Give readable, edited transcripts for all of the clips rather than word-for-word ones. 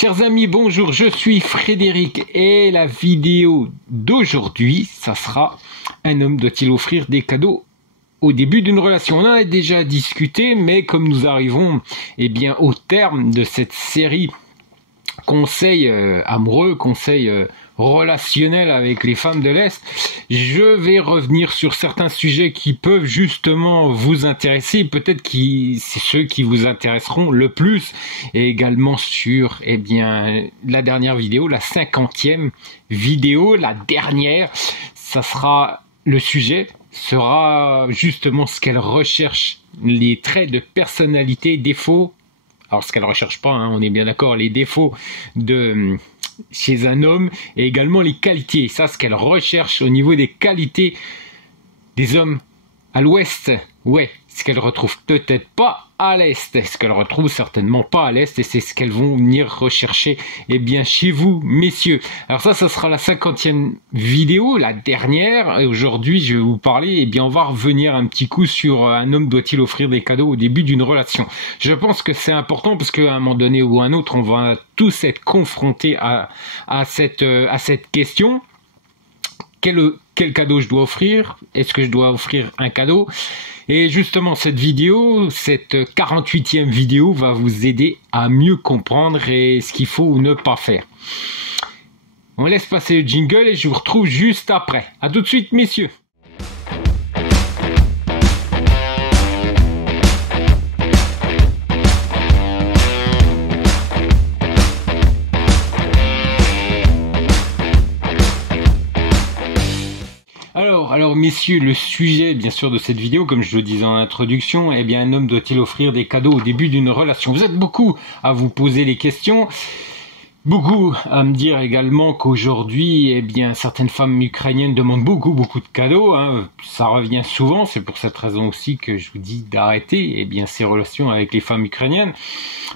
Chers amis, bonjour, je suis Frédéric et la vidéo d'aujourd'hui, ça sera un homme doit-il offrir des cadeaux au début d'une relation? On en a déjà discuté, mais comme nous arrivons au terme de cette série conseils amoureux, conseils relationnels avec les femmes de l'Est, je vais revenir sur certains sujets qui peuvent justement vous intéresser, peut-être c'est ceux qui vous intéresseront le plus, et également sur la dernière vidéo, la 50e vidéo, la dernière, le sujet sera justement ce qu'elle recherche, les traits de personnalité, défauts. Alors ce qu'elle recherche pas, on est bien d'accord, les défauts chez un homme et également les qualités. Ça, ce qu'elle recherche au niveau des qualités des hommes à l'ouest. Ouais, ce qu'elle retrouve peut-être pas à l'est, ce qu'elle retrouve certainement pas à l'est, et c'est ce qu'elles vont venir rechercher chez vous, messieurs. Alors ça sera la 50e vidéo, la dernière. Et aujourd'hui, je vais vous parler, on va revenir un petit coup sur un homme doit-il offrir des cadeaux au début d'une relation. Je pense que c'est important parce qu'à un moment donné ou à un autre, on va tous être confrontés à cette question. Quel cadeau je dois offrir? Est-ce que je dois offrir un cadeau? Et justement, cette 48e vidéo va vous aider à mieux comprendre ce qu'il faut ou ne pas faire. On laisse passer le jingle et je vous retrouve juste après. À tout de suite, messieurs. Alors messieurs, le sujet bien sûr de cette vidéo, comme je le disais en introduction, un homme doit-il offrir des cadeaux au début d'une relation? Vous êtes beaucoup à vous poser les questions, beaucoup à me dire également qu'aujourd'hui, certaines femmes ukrainiennes demandent beaucoup de cadeaux, ça revient souvent, c'est pour cette raison aussi que je vous dis d'arrêter ces relations avec les femmes ukrainiennes,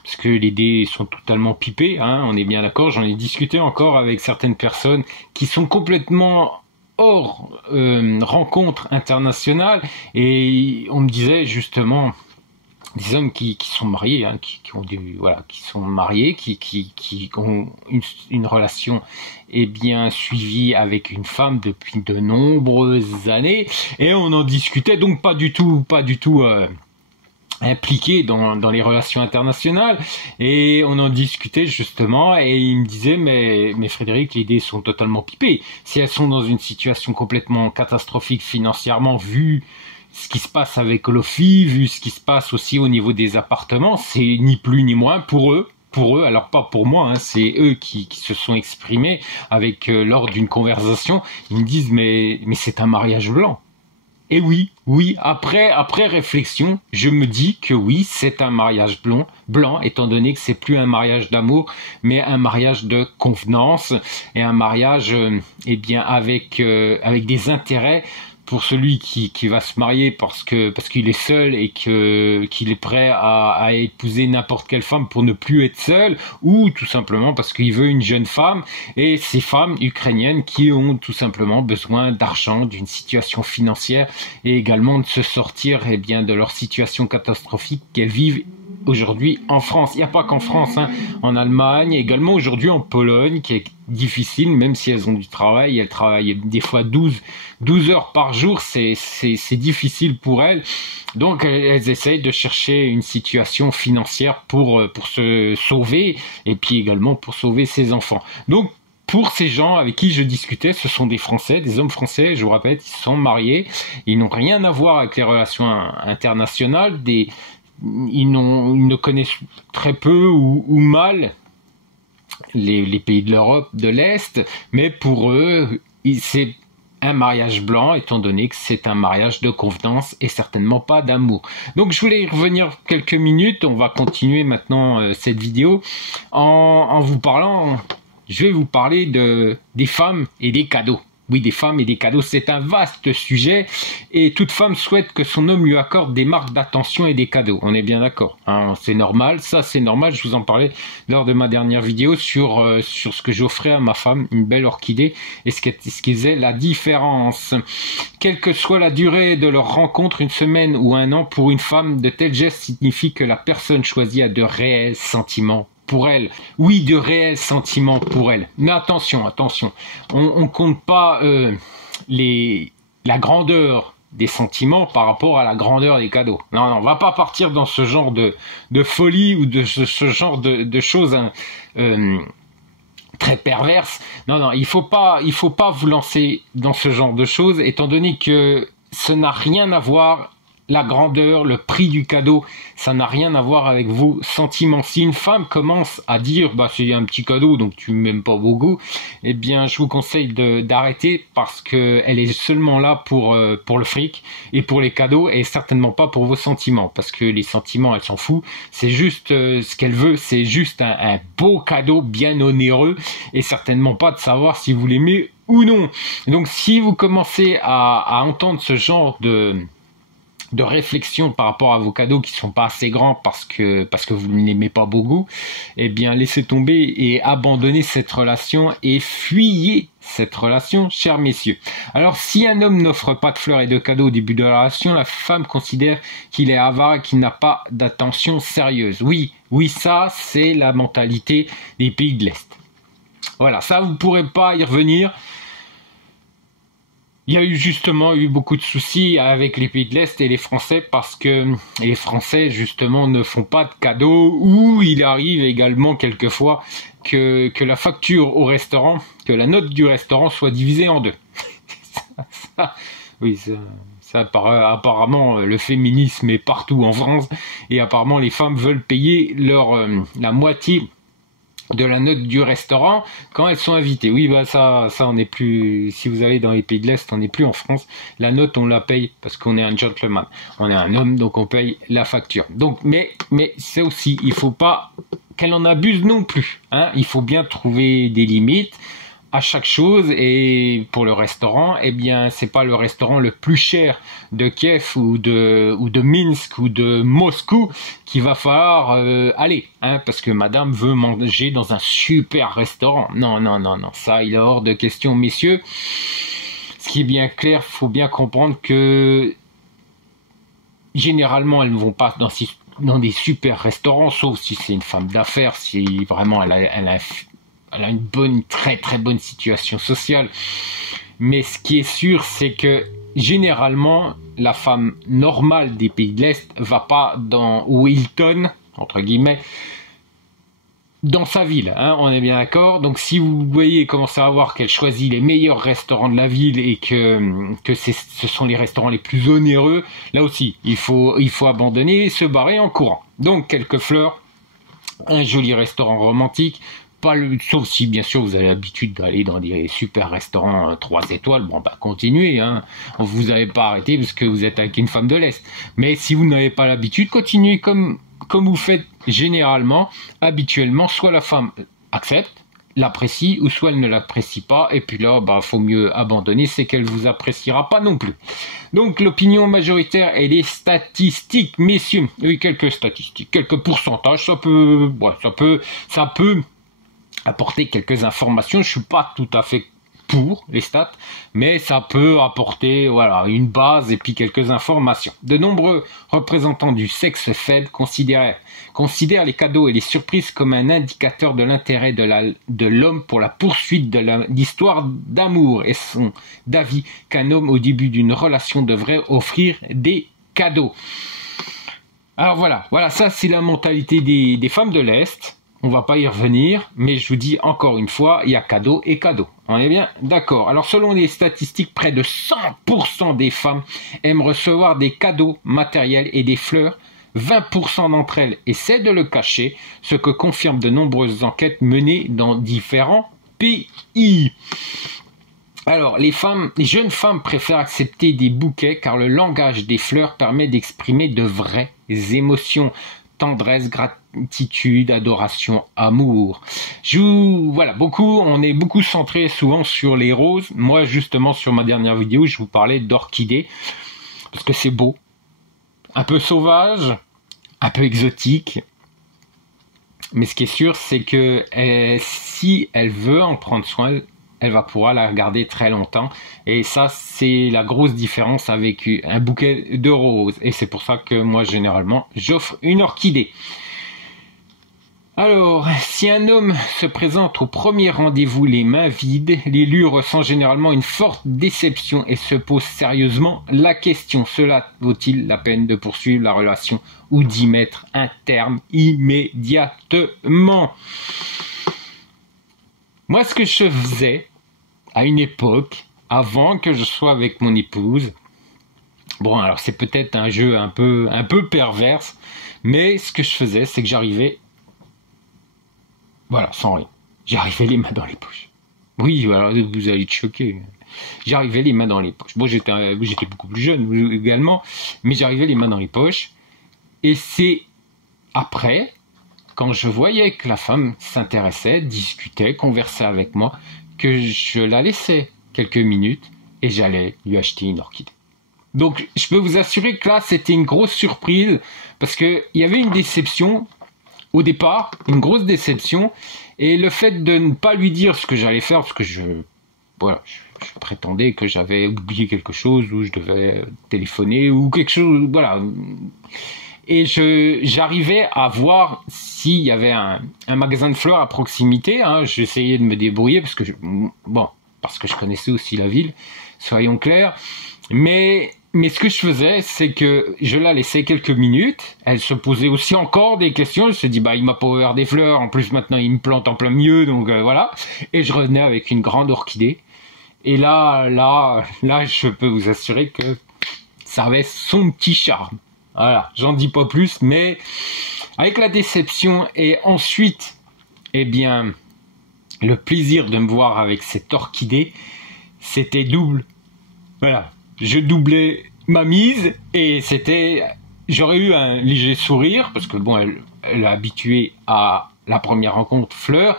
parce que les dés sont totalement pipés, on est bien d'accord. J'en ai discuté encore avec certaines personnes qui sont complètement hors rencontre internationale, et on me disait justement des hommes qui sont mariés, qui sont mariés, qui ont une relation suivie avec une femme depuis de nombreuses années, et on en discutait, donc pas du tout impliqué dans les relations internationales, et on en discutait justement, et il me disait mais Frédéric, les idées sont totalement pipées. Si elles sont dans une situation complètement catastrophique financièrement, vu ce qui se passe avec Lofi, vu ce qui se passe aussi au niveau des appartements, c'est ni plus ni moins pour eux, alors pas pour moi, c'est eux qui se sont exprimés lors d'une conversation. Ils me disent mais c'est un mariage blanc. Et oui, après réflexion, je me dis que oui, c'est un mariage blanc, étant donné que c'est plus un mariage d'amour, mais un mariage de convenance, et un mariage avec des intérêts pour celui qui va se marier parce qu'il est seul et qu'il est prêt à épouser n'importe quelle femme pour ne plus être seul, ou tout simplement parce qu'il veut une jeune femme, et ces femmes ukrainiennes qui ont tout simplement besoin d'argent, d'une situation financière, et également de se sortir de leur situation catastrophique qu'elles vivent aujourd'hui en France. Il n'y a pas qu'en France, en Allemagne, également aujourd'hui en Pologne, qui est difficile, même si elles ont du travail, elles travaillent des fois 12 heures par jour, c'est difficile pour elles, donc elles essayent de chercher une situation financière pour se sauver, et puis également pour sauver ses enfants. Donc pour ces gens avec qui je discutais, ce sont des Français, des hommes français, je vous rappelle, ils sont mariés, ils n'ont rien à voir avec les relations internationales, ils ne connaissent très peu ou mal les pays de l'Europe de l'Est, mais pour eux, c'est un mariage blanc, étant donné que c'est un mariage de convenance et certainement pas d'amour. Donc je voulais y revenir quelques minutes, on va continuer maintenant cette vidéo en vous parlant, je vais vous parler des femmes et des cadeaux. Oui, des femmes et des cadeaux, c'est un vaste sujet, et toute femme souhaite que son homme lui accorde des marques d'attention et des cadeaux. On est bien d'accord, c'est normal, ça c'est normal. Je vous en parlais lors de ma dernière vidéo sur ce que j'offrais à ma femme, une belle orchidée, et ce qui faisait la différence. Quelle que soit la durée de leur rencontre, une semaine ou un an, pour une femme, de tels gestes signifient que la personne choisie a de réels sentiments pour elle, oui, de réels sentiments pour elle. Mais attention, on compte pas la grandeur des sentiments par rapport à la grandeur des cadeaux. Non, on va pas partir dans ce genre de folie ou de ce genre de choses très perverses. Non, il faut pas vous lancer dans ce genre de choses, étant donné que ce n'a rien à voir. La grandeur, le prix du cadeau, ça n'a rien à voir avec vos sentiments. Si une femme commence à dire bah c'est un petit cadeau donc tu m'aimes pas beaucoup, eh bien je vous conseille d'arrêter, parce que elle est seulement là pour le fric et pour les cadeaux, et certainement pas pour vos sentiments, parce que les sentiments elle s'en fout. C'est juste ce qu'elle veut, c'est juste un beau cadeau bien onéreux, et certainement pas de savoir si vous l'aimez ou non. Donc si vous commencez à entendre ce genre de réflexion par rapport à vos cadeaux qui sont pas assez grands parce que vous ne l'aimez pas beaucoup, eh bien laissez tomber et abandonnez cette relation et fuyez cette relation, chers messieurs. Alors si un homme n'offre pas de fleurs et de cadeaux au début de la relation, la femme considère qu'il est avare et qu'il n'a pas d'attention sérieuse. Oui, ça c'est la mentalité des pays de l'Est. Voilà, ça vous pourrez pas y revenir. Il y a eu beaucoup de soucis avec les pays de l'Est et les Français, parce que les Français justement ne font pas de cadeaux, ou il arrive également quelquefois que la facture au restaurant, que la note du restaurant soit divisée en deux. Apparemment le féminisme est partout en France, et apparemment les femmes veulent payer la moitié de la note du restaurant quand elles sont invitées. Oui, bah ça on n'est plus, si vous allez dans les pays de l'Est, on n'est plus en France. La note on la paye parce qu'on est un gentleman. On est un homme, donc on paye la facture. Donc mais c'est aussi, il faut pas qu'elle en abuse non plus, hein. Il faut bien trouver des limites à chaque chose, et pour le restaurant, eh bien c'est pas le restaurant le plus cher de Kiev ou de Minsk ou de Moscou qu'il va falloir aller, hein, parce que madame veut manger dans un super restaurant. Non, ça il est hors de question, messieurs. Ce qui est bien clair, faut bien comprendre que généralement elles ne vont pas dans des super restaurants, sauf si c'est une femme d'affaires, si vraiment elle a une très très bonne situation sociale. Mais ce qui est sûr, c'est que généralement la femme normale des pays de l'Est va pas au Hilton, entre guillemets, dans sa ville, hein, on est bien d'accord. Donc si vous voyez, commencer à voir qu'elle choisit les meilleurs restaurants de la ville et que ce sont les restaurants les plus onéreux, là aussi il faut abandonner et se barrer en courant. Donc quelques fleurs, un joli restaurant romantique, sauf si bien sûr vous avez l'habitude d'aller dans des super restaurants 3 étoiles, bon bah continuez, hein. Vous n'avez pas arrêté parce que vous êtes avec une femme de l'Est. Mais si vous n'avez pas l'habitude, continuez comme vous faites généralement, habituellement. Soit la femme accepte, l'apprécie, ou soit elle ne l'apprécie pas, et puis là bah faut mieux abandonner, c'est qu'elle vous appréciera pas non plus. Donc l'opinion majoritaire et les statistiques, messieurs, oui, quelques statistiques, quelques pourcentages, ça peut apporter quelques informations. Je suis pas tout à fait pour les stats, mais ça peut apporter une base et puis quelques informations. De nombreux représentants du sexe faible considèrent les cadeaux et les surprises comme un indicateur de l'intérêt de l'homme pour la poursuite de l'histoire d'amour, et sont d'avis qu'un homme au début d'une relation devrait offrir des cadeaux. Alors voilà, ça c'est la mentalité des femmes de l'Est. On va pas y revenir, mais je vous dis encore une fois, il y a cadeau et cadeau. On est bien d'accord. Alors selon les statistiques, près de 100% des femmes aiment recevoir des cadeaux matériels et des fleurs. 20% d'entre elles essaient de le cacher, ce que confirment de nombreuses enquêtes menées dans différents pays. Alors, les jeunes femmes préfèrent accepter des bouquets car le langage des fleurs permet d'exprimer de vraies émotions. Tendresse, gratitude, adoration, amour. On est beaucoup centré souvent sur les roses. Moi, justement, sur ma dernière vidéo, je vous parlais d'orchidées parce que c'est beau, un peu sauvage, un peu exotique. Mais ce qui est sûr, c'est que si elle veut en prendre soin, elle va pouvoir la garder très longtemps. Et ça, c'est la grosse différence avec un bouquet de roses. Et c'est pour ça que moi, généralement, j'offre une orchidée. Alors, si un homme se présente au premier rendez-vous les mains vides, l'élu ressent généralement une forte déception et se pose sérieusement la question: cela vaut-il la peine de poursuivre la relation ou d'y mettre un terme immédiatement? Moi, ce que je faisais à une époque, avant que je sois avec mon épouse, bon, alors c'est peut-être un jeu un peu perverse, mais ce que je faisais, c'est que j'arrivais, voilà, sans rien. J'arrivais les mains dans les poches. Oui, alors vous allez être choqués. J'arrivais les mains dans les poches. Bon, j'étais beaucoup plus jeune également, mais j'arrivais les mains dans les poches. Et c'est après, quand je voyais que la femme s'intéressait, discutait, conversait avec moi, que je la laissais quelques minutes et j'allais lui acheter une orchidée. Donc, je peux vous assurer que là, c'était une grosse surprise parce qu'il y avait une déception au départ, une grosse déception, et le fait de ne pas lui dire ce que j'allais faire, parce que je prétendais que j'avais oublié quelque chose, ou je devais téléphoner, ou quelque chose, voilà. Et j'arrivais à voir s'il y avait un magasin de fleurs à proximité, hein. J'essayais de me débrouiller, parce que je connaissais aussi la ville, soyons clairs, mais ce que je faisais, c'est que je la laissais quelques minutes. Elle se posait aussi encore des questions. Elle se dit, il m'a pas ouvert des fleurs. En plus, maintenant, il me plante en plein milieu. Donc, voilà. Et je revenais avec une grande orchidée. Et là, je peux vous assurer que ça avait son petit charme. Voilà. J'en dis pas plus. Mais avec la déception et ensuite, eh bien, le plaisir de me voir avec cette orchidée, c'était double. Voilà. Je doublais ma mise et j'aurais eu un léger sourire parce que bon, elle est habituée à la première rencontre fleur,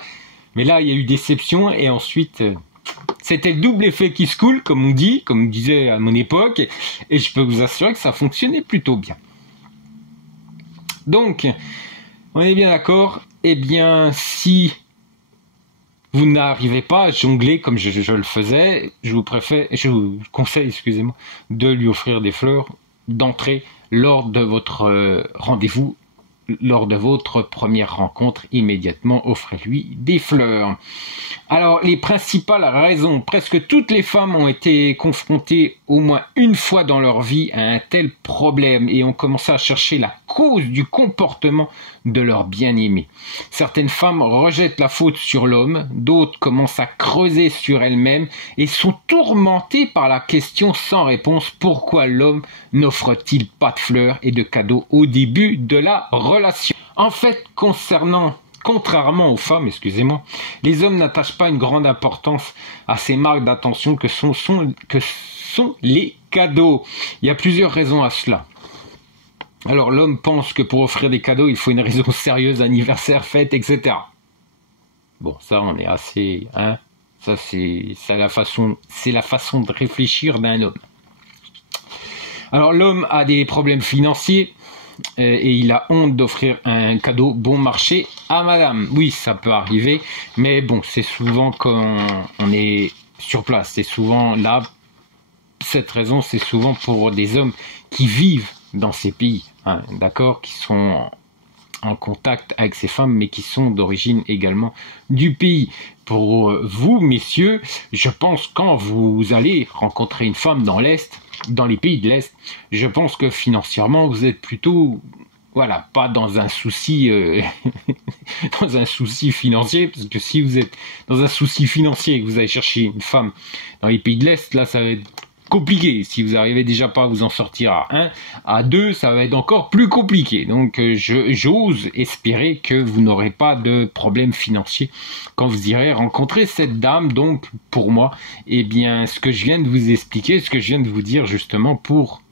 mais là il y a eu déception et ensuite c'était le double effet qui se coule, comme on disait à mon époque, et je peux vous assurer que ça fonctionnait plutôt bien. Donc, on est bien d'accord. Eh bien, si vous n'arrivez pas à jongler comme je le faisais, je vous conseille, de lui offrir des fleurs d'entrée lors de votre rendez-vous, lors de votre première rencontre. Immédiatement, offrez-lui des fleurs. Alors, les principales raisons, presque toutes les femmes ont été confrontées au moins une fois dans leur vie à un tel problème et ont commencé à chercher la cause du comportement de leur bien-aimé. Certaines femmes rejettent la faute sur l'homme, d'autres commencent à creuser sur elles-mêmes et sont tourmentées par la question sans réponse: pourquoi l'homme n'offre-t-il pas de fleurs et de cadeaux au début de la relation? En fait, contrairement aux femmes, les hommes n'attachent pas une grande importance à ces marques d'attention que sont les cadeaux. Il y a plusieurs raisons à cela. Alors l'homme pense que pour offrir des cadeaux, il faut une raison sérieuse, anniversaire, fête, etc. Bon, ça on est assez, ça c'est la façon de réfléchir d'un homme. Alors l'homme a des problèmes financiers et il a honte d'offrir un cadeau bon marché à madame. Oui, ça peut arriver, mais bon, c'est souvent quand on est sur place. C'est souvent là, cette raison, c'est souvent pour des hommes qui vivent dans ces pays, d'accord, qui sont en contact avec ces femmes, mais qui sont d'origine également du pays. Pour vous, messieurs, je pense quand vous allez rencontrer une femme dans l'Est, dans les pays de l'Est, je pense que financièrement, vous êtes plutôt, voilà, pas dans un souci, dans un souci financier, parce que si vous êtes dans un souci financier et que vous allez chercher une femme dans les pays de l'Est, là, ça va être compliqué. Si vous arrivez déjà pas à vous en sortir à 1, à 2, ça va être encore plus compliqué. Donc j'ose espérer que vous n'aurez pas de problème financier quand vous irez rencontrer cette dame. Donc pour moi, eh bien ce que je viens de vous expliquer, ce que je viens de vous dire justement pour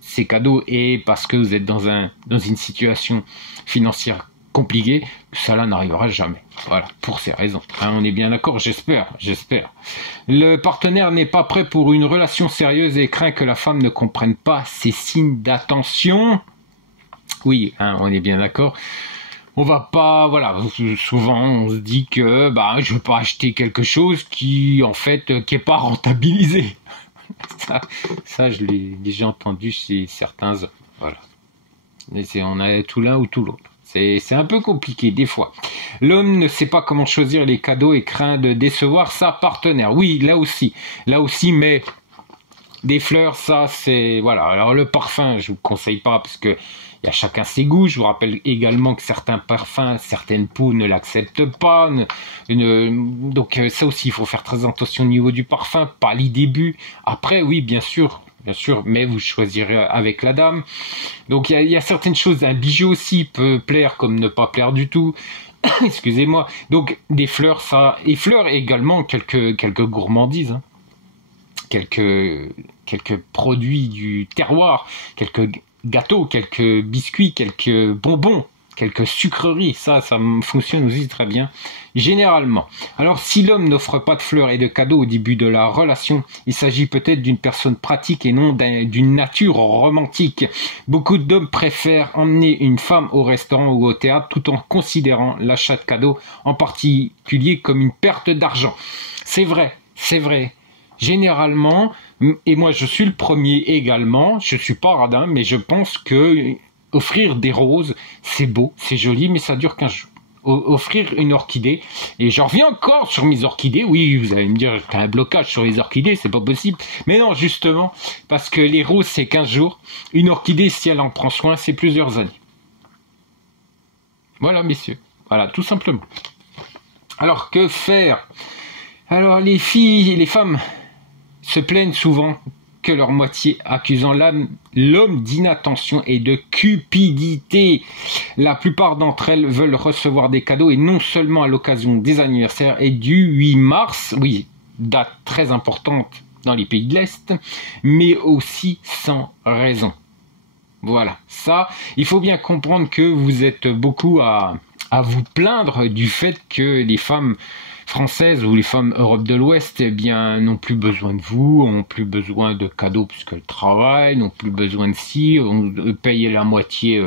ces cadeaux, et parce que vous êtes dans une situation financière compliquée, cela n'arrivera jamais. Voilà, pour ces raisons. On est bien d'accord, j'espère. Le partenaire n'est pas prêt pour une relation sérieuse et craint que la femme ne comprenne pas ses signes d'attention. Oui, on est bien d'accord. On va pas, voilà, souvent on se dit que je veux pas acheter quelque chose qui est pas rentabilisé. ça je l'ai déjà entendu chez certains hommes. Voilà. On a tout l'un ou tout l'autre. C'est un peu compliqué des fois. L'homme ne sait pas comment choisir les cadeaux et craint de décevoir sa partenaire. Oui, là aussi, mais des fleurs, ça c'est voilà. Alors le parfum, je vous conseille pas parce que il y a chacun ses goûts. Je vous rappelle également que certains parfums, certaines peaux ne l'acceptent pas. Donc ça aussi, il faut faire très attention au niveau du parfum, pas les débuts. Après, oui, bien sûr, mais vous choisirez avec la dame. Donc il y a certaines choses. Un bijou aussi peut plaire comme ne pas plaire du tout. Excusez-moi. Donc des fleurs, ça, et fleurs également quelques gourmandises. Hein. Quelques produits du terroir, quelques gâteaux, quelques biscuits, quelques bonbons, quelques sucreries, ça fonctionne aussi très bien, généralement. Alors, si l'homme n'offre pas de fleurs et de cadeaux au début de la relation, il s'agit peut-être d'une personne pratique et non d'une nature romantique. Beaucoup d'hommes préfèrent emmener une femme au restaurant ou au théâtre tout en considérant l'achat de cadeaux, en particulier, comme une perte d'argent. C'est vrai. Généralement, et moi je suis le premier également, je suis pas radin, mais je pense que offrir des roses, c'est beau, c'est joli, mais ça dure 15 jours. Offrir une orchidée, et j'en reviens encore sur mes orchidées, oui, vous allez me dire, t'as un blocage sur les orchidées, c'est pas possible, mais non, justement, parce que les roses c'est 15 jours, une orchidée, si elle en prend soin, c'est plusieurs années. Voilà, messieurs, voilà, tout simplement. Alors, que faire? Alors, les filles et les femmes se plaignent souvent que leur moitié accusant l'homme d'inattention et de cupidité. La plupart d'entre elles veulent recevoir des cadeaux et non seulement à l'occasion des anniversaires et du 8 mars, oui, date très importante dans les pays de l'Est, mais aussi sans raison. Voilà, ça, il faut bien comprendre que vous êtes beaucoup à vous plaindre du fait que les femmes françaises ou les femmes Europe de l'Ouest, eh bien, n'ont plus besoin de vous, n'ont plus besoin de cadeaux puisqu'elles travaillent, n'ont plus besoin de ci, on paye la moitié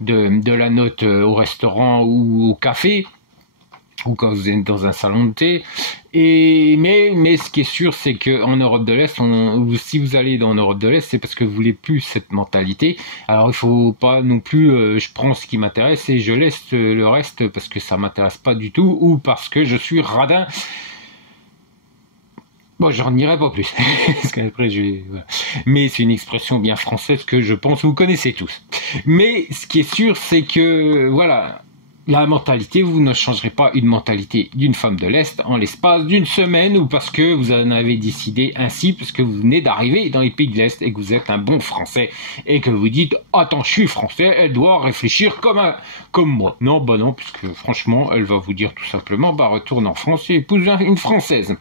de la note au restaurant ou au café, ou quand vous êtes dans un salon de thé. Mais ce qui est sûr, c'est que en Europe de l'Est, si vous allez en Europe de l'Est, c'est parce que vous voulez plus cette mentalité. Alors il faut pas non plus, je prends ce qui m'intéresse et je laisse le reste parce que ça m'intéresse pas du tout ou parce que je suis radin. Bon, j'en dirai pas plus. Parce qu'après, voilà. Mais c'est une expression bien française que je pense vous connaissez tous. Mais ce qui est sûr, c'est que voilà. La mentalité, vous ne changerez pas une mentalité d'une femme de l'Est en l'espace d'une semaine ou parce que vous en avez décidé ainsi, parce que vous venez d'arriver dans les pays de l'Est et que vous êtes un bon Français et que vous dites « Attends, je suis Français, elle doit réfléchir comme moi. » Non, bah non, puisque franchement, elle va vous dire tout simplement « Bah retourne en France et épouse une Française. »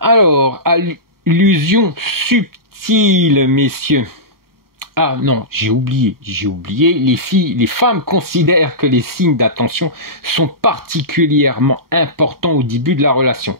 Alors, allusion subtile, messieurs. Ah non, j'ai oublié. Les femmes considèrent que les signes d'attention sont particulièrement importants au début de la relation.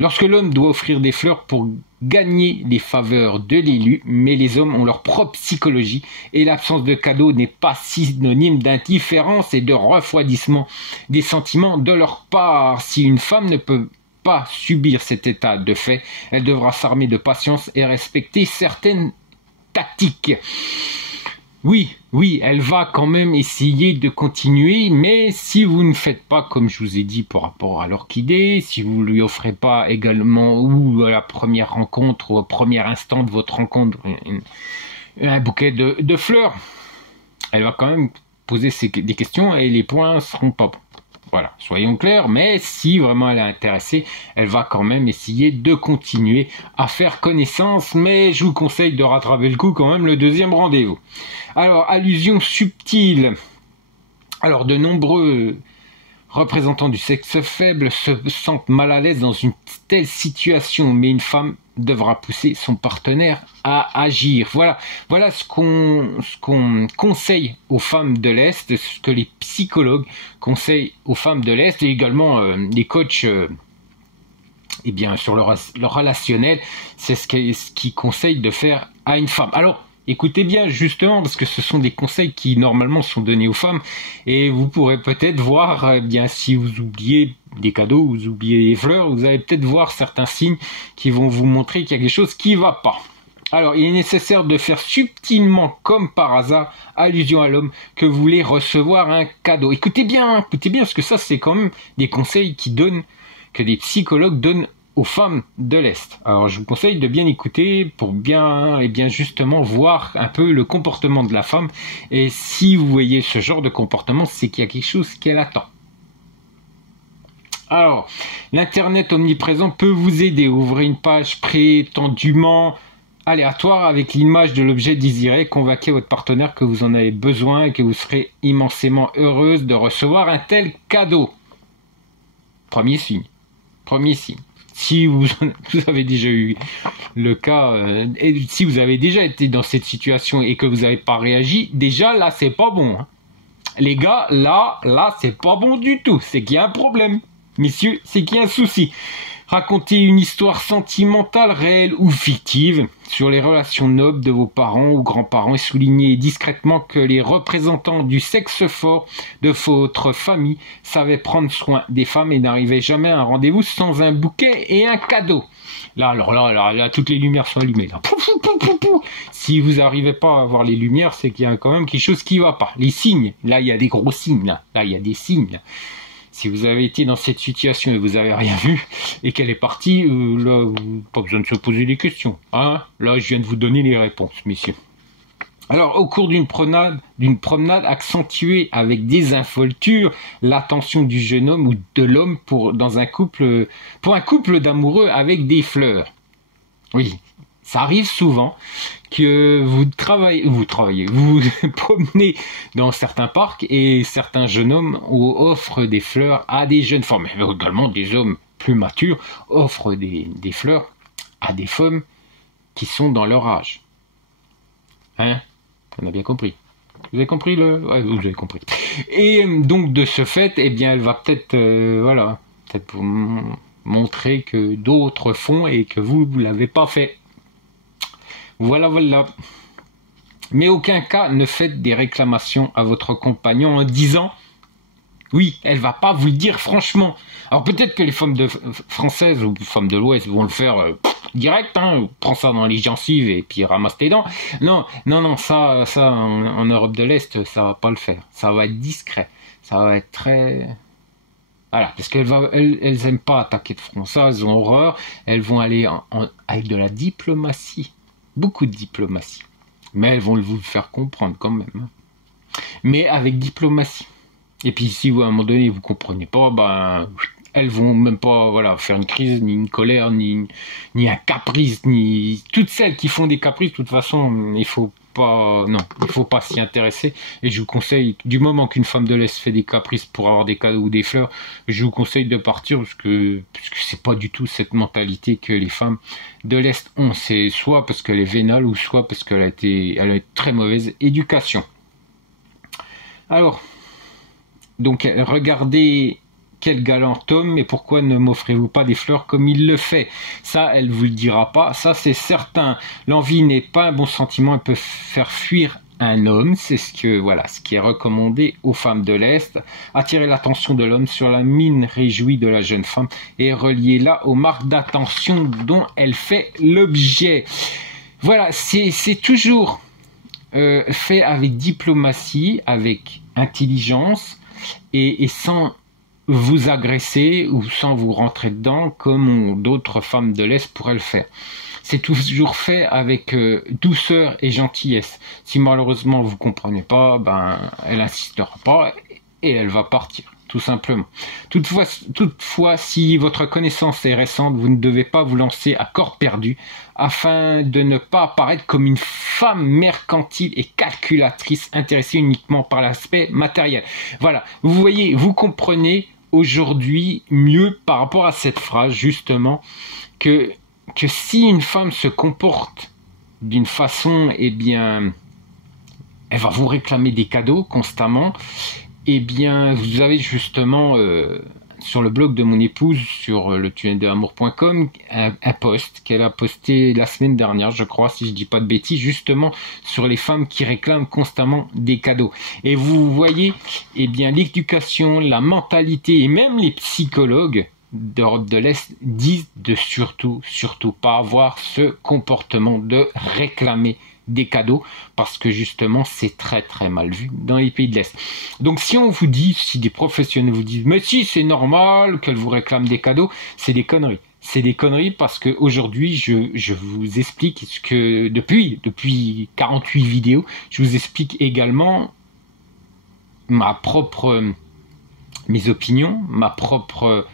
Lorsque l'homme doit offrir des fleurs pour gagner les faveurs de l'élu, mais les hommes ont leur propre psychologie et l'absence de cadeaux n'est pas synonyme d'indifférence et de refroidissement des sentiments de leur part. Si une femme ne peut pas subir cet état de fait, elle devra s'armer de patience et respecter certaines tactique. Oui, elle va quand même essayer de continuer, mais si vous ne faites pas comme je vous ai dit par rapport à l'orchidée, si vous lui offrez pas également ou à la première rencontre ou au premier instant de votre rencontre un bouquet de fleurs, elle va quand même poser des questions et les points seront pas bons. Voilà, soyons clairs, mais si vraiment elle est intéressée, elle va quand même essayer de continuer à faire connaissance, mais je vous conseille de rattraper le coup quand même le deuxième rendez-vous. Alors, allusion subtile. Alors, de nombreux représentants du sexe faible se sentent mal à l'aise dans une telle situation, mais une femme devra pousser son partenaire à agir. Voilà ce qu'on conseille aux femmes de l'Est, ce que les psychologues conseillent aux femmes de l'Est et également les coachs sur le relationnel, c'est ce qu'ils conseillent de faire à une femme. Alors, écoutez bien justement parce que ce sont des conseils qui normalement sont donnés aux femmes et vous pourrez peut-être voir si vous oubliez des cadeaux, vous oubliez les fleurs, vous allez peut-être voir certains signes qui vont vous montrer qu'il y a quelque chose qui va pas. Alors, il est nécessaire de faire subtilement, comme par hasard, allusion à l'homme que vous voulez recevoir un cadeau. Écoutez bien, parce que ça, c'est quand même des conseils que des psychologues donnent aux femmes de l'Est. Alors, je vous conseille de bien écouter pour bien justement voir un peu le comportement de la femme. Et si vous voyez ce genre de comportement, c'est qu'il y a quelque chose qu'elle attend. Alors, l'Internet omniprésent peut vous aider. Ouvrez une page prétendument aléatoire avec l'image de l'objet désiré. Convainquez votre partenaire que vous en avez besoin et que vous serez immensément heureuse de recevoir un tel cadeau. Premier signe. Si vous avez déjà eu le cas, et si vous avez déjà été dans cette situation et que vous n'avez pas réagi, déjà là, c'est pas bon. Hein. Les gars, là, c'est pas bon du tout. C'est qu'il y a un problème. Messieurs, c'est qu'il y a un souci. Racontez une histoire sentimentale, réelle ou fictive, sur les relations nobles de vos parents ou grands-parents et soulignez discrètement que les représentants du sexe fort de votre famille savaient prendre soin des femmes et n'arrivaient jamais à un rendez-vous sans un bouquet et un cadeau. Là, toutes les lumières sont allumées. Là. Si vous n'arrivez pas à voir les lumières, c'est qu'il y a quand même quelque chose qui ne va pas. Les signes, là, il y a des gros signes. Là, il y a des signes. Là. Si vous avez été dans cette situation et vous avez rien vu et qu'elle est partie, là, pas besoin de se poser des questions. Hein, là, je viens de vous donner les réponses, messieurs. Alors, au cours d'une promenade, accentuée avec désinvolture l'attention du jeune homme ou de l'homme pour un couple d'amoureux avec des fleurs. Oui, ça arrive souvent que vous vous promenez dans certains parcs et certains jeunes hommes offrent des fleurs à des jeunes femmes, mais également des hommes plus matures offrent des fleurs à des femmes qui sont dans leur âge. Hein? On a bien compris. Vous avez compris ouais, vous avez compris. Et donc de ce fait, eh bien, elle va peut-être, peut-être vous montrer que d'autres font et que vous l'avez pas fait. Voilà. Mais aucun cas ne faites des réclamations à votre compagnon en disant oui, elle va pas vous le dire franchement. Alors peut-être que les femmes françaises ou femmes de l'Ouest vont le faire direct, hein, prends ça dans les gencives et puis ramasse tes dents. Non, ça en Europe de l'Est, ça va pas le faire. Ça va être discret. Ça va être très... Voilà, parce qu'elles aiment pas attaquer de front. Ça, elles ont horreur. Elles vont aller avec de la diplomatie. Beaucoup de diplomatie. Mais elles vont vous le faire comprendre quand même. Hein. Mais avec diplomatie. Et puis si vous, à un moment donné, vous comprenez pas, elles vont même pas faire une crise, ni une colère, ni un caprice, ni... Toutes celles qui font des caprices, de toute façon, il faut pas s'y intéresser. Et je vous conseille, du moment qu'une femme de l'Est fait des caprices pour avoir des cadeaux ou des fleurs, je vous conseille de partir parce que c'est pas du tout cette mentalité que les femmes de l'Est ont. C'est soit parce qu'elle est vénale ou soit parce qu'elle a une très mauvaise éducation. Alors, donc regardez quel galant homme, et pourquoi ne m'offrez-vous pas des fleurs comme il le fait? Ça, elle vous le dira pas, ça c'est certain. L'envie n'est pas un bon sentiment, elle peut faire fuir un homme, c'est ce qui est recommandé aux femmes de l'Est. Attirer l'attention de l'homme sur la mine réjouie de la jeune femme et relier-la aux marques d'attention dont elle fait l'objet. Voilà, c'est toujours fait avec diplomatie, avec intelligence et sans vous agresser ou sans vous rentrer dedans comme d'autres femmes de l'Est pourraient le faire. C'est toujours fait avec douceur et gentillesse. Si malheureusement vous comprenez pas, elle insistera pas et elle va partir, tout simplement. Toutefois, si votre connaissance est récente, vous ne devez pas vous lancer à corps perdu afin de ne pas apparaître comme une femme mercantile et calculatrice intéressée uniquement par l'aspect matériel. Voilà, vous voyez, vous comprenez aujourd'hui mieux par rapport à cette phrase justement que si une femme se comporte d'une façon, eh bien, elle va vous réclamer des cadeaux constamment, eh bien, vous avez justement sur le blog de mon épouse, sur le tunneldeamour.com, un post qu'elle a posté la semaine dernière, je crois, si je dis pas de bêtises, justement sur les femmes qui réclament constamment des cadeaux. Et vous voyez, eh bien, l'éducation, la mentalité et même les psychologues d'Europe de l'Est disent de surtout pas avoir ce comportement de réclamer des cadeaux, parce que justement c'est très très mal vu dans les pays de l'Est. Donc si on vous dit, si des professionnels vous disent mais si c'est normal qu'elle vous réclame des cadeaux, c'est des conneries. C'est des conneries parce que aujourd'hui je vous explique ce que depuis 48 vidéos, je vous explique également mes opinions, ma propre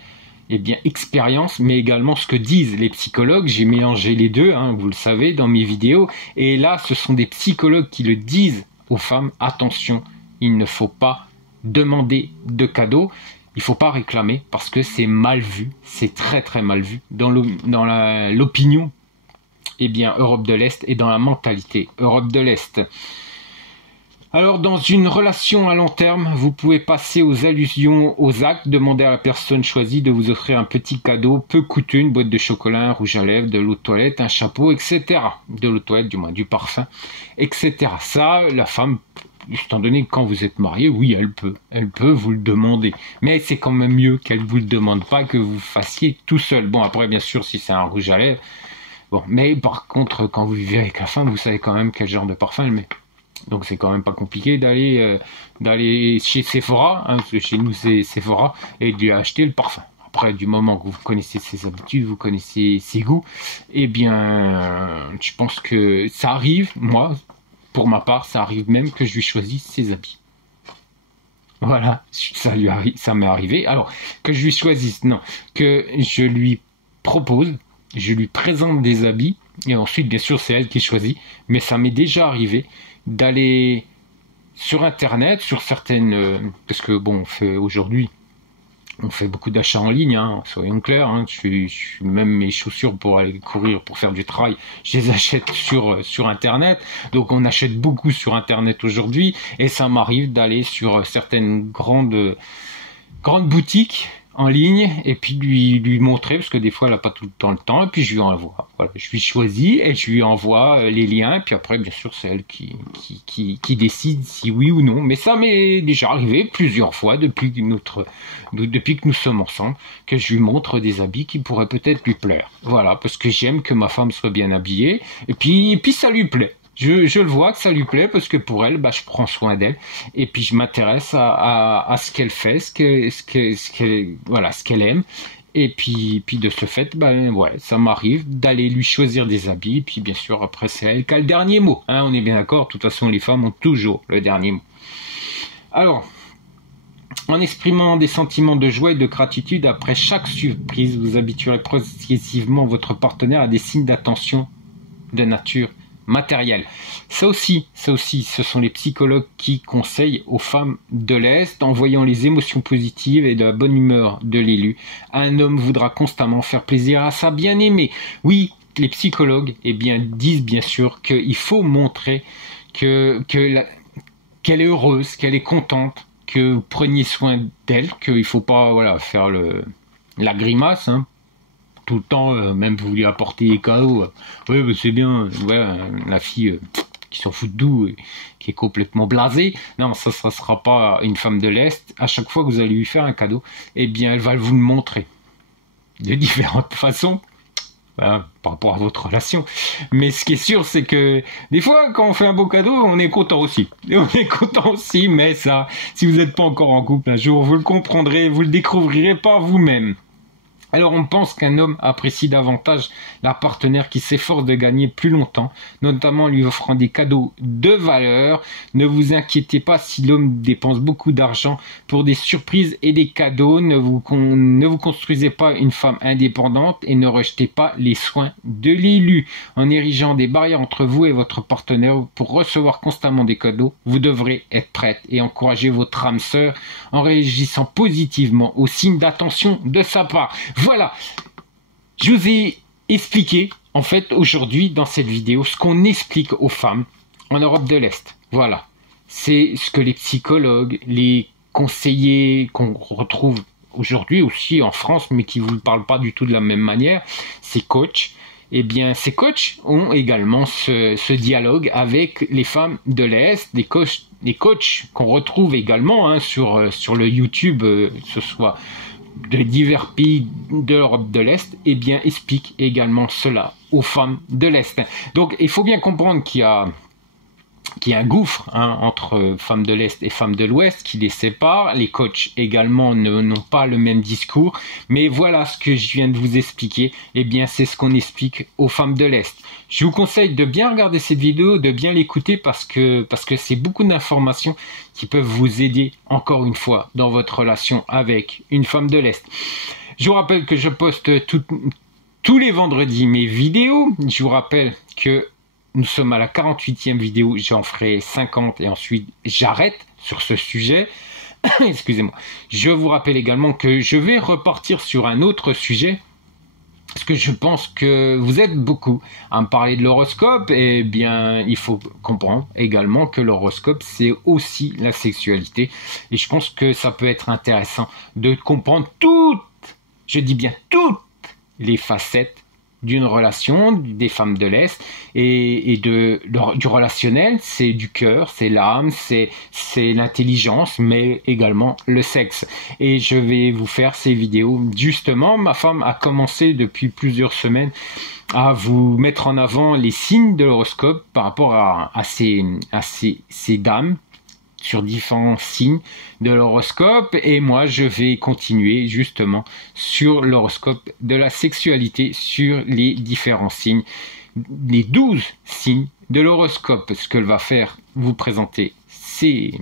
expérience, mais également ce que disent les psychologues. J'ai mélangé les deux, vous le savez, dans mes vidéos. Et là, ce sont des psychologues qui le disent aux femmes. Attention, il ne faut pas demander de cadeaux. Il ne faut pas réclamer parce que c'est mal vu. C'est très très mal vu dans l'opinion Europe de l'Est et dans la mentalité Europe de l'Est. Alors, dans une relation à long terme, vous pouvez passer aux allusions, aux actes, demander à la personne choisie de vous offrir un petit cadeau peu coûteux, une boîte de chocolat, un rouge à lèvres, de l'eau de toilette, un chapeau, etc. De l'eau de toilette, du moins, du parfum, etc. Ça, la femme, étant donné que quand vous êtes marié, oui, elle peut vous le demander. Mais c'est quand même mieux qu'elle vous le demande pas, que vous fassiez tout seul. Bon, après, bien sûr, si c'est un rouge à lèvres, bon. Mais par contre, quand vous vivez avec la femme, vous savez quand même quel genre de parfum elle met. Donc c'est quand même pas compliqué d'aller chez Sephora, parce que chez nous c'est Sephora, et de lui acheter le parfum. Après, du moment que vous connaissez ses habitudes, vous connaissez ses goûts, je pense que ça arrive, moi, pour ma part, ça arrive même que je lui choisisse ses habits. Voilà, ça m'est arrivé. Alors, que je lui choisisse, non, que je lui propose, je lui présente des habits, et ensuite, bien sûr, c'est elle qui choisit, mais ça m'est déjà arrivé d'aller sur internet, sur certaines, parce que bon, on fait beaucoup d'achats en ligne, soyons clairs, je suis même mes chaussures pour aller courir, pour faire du trail, je les achète sur internet, donc on achète beaucoup sur internet aujourd'hui, et ça m'arrive d'aller sur certaines grandes boutiques en ligne, et puis lui montrer, parce que des fois elle n'a pas tout le temps, et puis je lui envoie. Voilà, je lui choisis et je lui envoie les liens, et puis après bien sûr c'est elle qui décide si oui ou non. Mais ça m'est déjà arrivé plusieurs fois depuis que nous sommes ensemble, que je lui montre des habits qui pourraient peut-être lui plaire. Voilà, parce que j'aime que ma femme soit bien habillée, et puis ça lui plaît. Je le vois que ça lui plaît, parce que pour elle, je prends soin d'elle, et puis je m'intéresse à ce qu'elle fait, ce qu'elle aime, et puis de ce fait, ça m'arrive d'aller lui choisir des habits, et puis bien sûr après c'est elle qui a le dernier mot, on est bien d'accord. De toute façon les femmes ont toujours le dernier mot. Alors, en exprimant des sentiments de joie et de gratitude après chaque surprise, vous habituerez progressivement votre partenaire à des signes d'attention de nature matériel. Ça aussi, ce sont les psychologues qui conseillent aux femmes de l'Est, en voyant les émotions positives et de la bonne humeur de l'élu. Un homme voudra constamment faire plaisir à sa bien-aimée. Oui, les psychologues disent bien sûr qu'il faut montrer qu'elle est heureuse, qu'elle est contente, que vous preniez soin d'elle, qu'il ne faut pas faire la grimace, tout le temps, même vous lui apportez des cadeaux, c'est bien, la fille qui s'en fout de tout, qui est complètement blasée. Non, ça sera pas une femme de l'Est. À chaque fois que vous allez lui faire un cadeau, elle va vous le montrer de différentes façons, par rapport à votre relation. Mais ce qui est sûr, c'est que des fois, quand on fait un beau cadeau, on est content aussi. Mais ça, si vous n'êtes pas encore en couple, un jour, vous le comprendrez, vous le découvrirez par vous-même. Alors on pense qu'un homme apprécie davantage la partenaire qui s'efforce de gagner plus longtemps, notamment en lui offrant des cadeaux de valeur. Ne vous inquiétez pas si l'homme dépense beaucoup d'argent pour des surprises et des cadeaux. Ne vous construisez pas une femme indépendante et ne rejetez pas les soins de l'élu. En érigeant des barrières entre vous et votre partenaire pour recevoir constamment des cadeaux, vous devrez être prête et encourager votre âme sœur en réagissant positivement aux signes d'attention de sa part. Voilà, je vous ai expliqué, en fait, aujourd'hui, dans cette vidéo, ce qu'on explique aux femmes en Europe de l'Est. Voilà, c'est ce que les psychologues, les conseillers qu'on retrouve aujourd'hui aussi en France, mais qui ne vous parlent pas du tout de la même manière, ces coachs. Ces coachs ont également ce dialogue avec les femmes de l'Est, des coachs qu'on retrouve également sur le YouTube, que ce soit de divers pays de l'Europe de l'Est, eh bien, expliquent également cela aux femmes de l'Est. Donc, il faut bien comprendre qu'il y a un gouffre entre femmes de l'Est et femmes de l'Ouest qui les sépare. Les coachs également n'ont pas le même discours. Mais voilà ce que je viens de vous expliquer. Eh bien, c'est ce qu'on explique aux femmes de l'Est. Je vous conseille de bien regarder cette vidéo, de bien l'écouter parce que c'est beaucoup d'informations qui peuvent vous aider, encore une fois, dans votre relation avec une femme de l'Est. Je vous rappelle que je poste tous les vendredis mes vidéos. Je vous rappelle que nous sommes à la 48e vidéo, j'en ferai 50 et ensuite j'arrête sur ce sujet. Excusez-moi. Je vous rappelle également que je vais repartir sur un autre sujet, parce que je pense que vous êtes beaucoup à me parler de l'horoscope. Eh bien, il faut comprendre également que l'horoscope, c'est aussi la sexualité. Et je pense que ça peut être intéressant de comprendre je dis bien toutes les facettes d'une relation des femmes de l'Est et du relationnel. C'est du cœur, c'est l'âme, c'est l'intelligence, mais également le sexe. Et je vais vous faire ces vidéos. Justement, ma femme a commencé depuis plusieurs semaines à vous mettre en avant les signes de l'horoscope par rapport à ces dames, sur différents signes de l'horoscope, et moi je vais continuer justement sur l'horoscope de la sexualité, sur les différents signes, les 12 signes de l'horoscope. Ce qu'elle va faire, vous présenter ces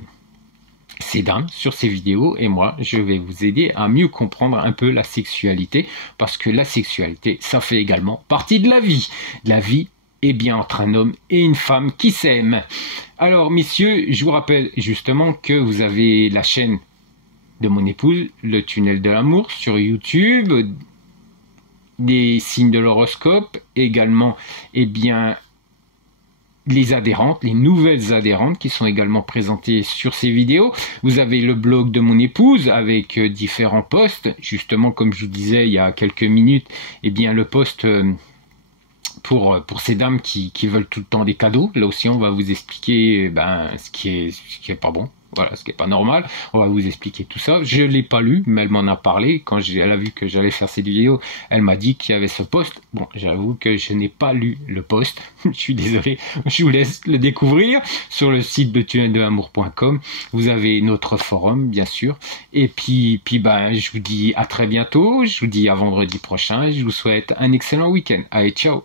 dames sur ces vidéos, et moi je vais vous aider à mieux comprendre un peu la sexualité, parce que la sexualité, ça fait également partie de la vie et bien entre un homme et une femme qui s'aiment. Alors messieurs, je vous rappelle justement que vous avez la chaîne de mon épouse, le tunnel de l'amour sur YouTube, des signes de l'horoscope, également eh bien les adhérentes, les nouvelles adhérentes qui sont également présentées sur ces vidéos. Vous avez le blog de mon épouse avec différents posts, justement comme je vous disais il y a quelques minutes, eh bien le post pour ces dames qui veulent tout le temps des cadeaux. Là aussi, on va vous expliquer ce qui est pas bon. Voilà, ce qui est pas normal. On va vous expliquer tout ça. Je l'ai pas lu, mais elle m'en a parlé. Quand elle a vu que j'allais faire cette vidéo, elle m'a dit qu'il y avait ce post. Bon, j'avoue que je n'ai pas lu le post. Je suis désolé. Je vous laisse le découvrir sur le site de tunneldel'amour.com. Vous avez notre forum, bien sûr. Et puis, je vous dis à très bientôt. Je vous dis à vendredi prochain. Je vous souhaite un excellent week-end. Allez, ciao!